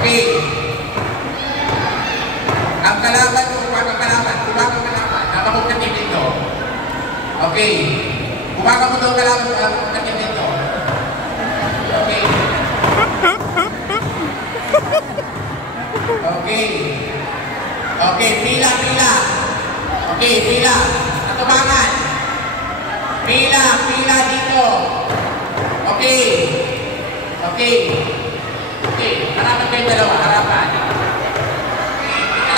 Okay. Ang kalaban mo, kumagang kalaban. Napakong katim dito. Okay. Kumagang mo daw kalaban, katim dito. Okay. Okay. Okay, pila. Okay, pila. Natubangan. Pila dito. Okay. Harapan kayo dalawa, harapan.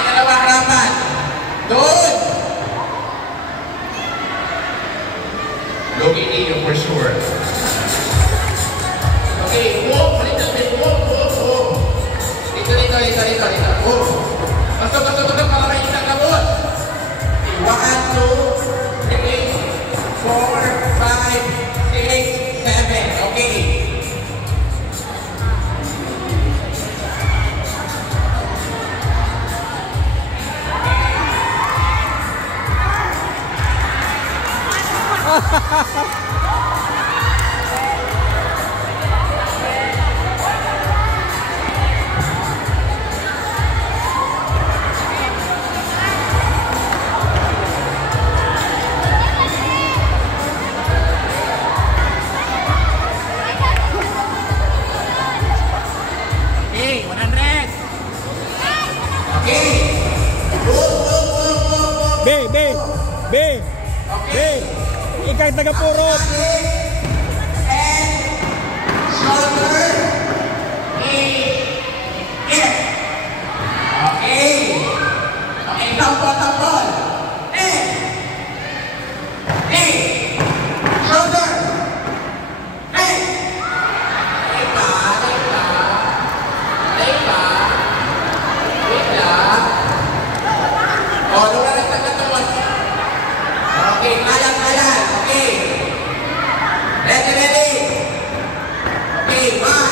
Dalawa, harapan. Doon. Looking in you for sure. Okay, walk. Walk. Dito. Walk. Pasok para may isang kabot. 1, 2, 3, 4, 5, 6, 7. Okay. B. Ikang taga-purot. And shoulder. Yes. Okay. Tampol. And shoulder. And oh, lugar lang sa katawan. Okay, kalan. Okay. Ready. Okay, 1.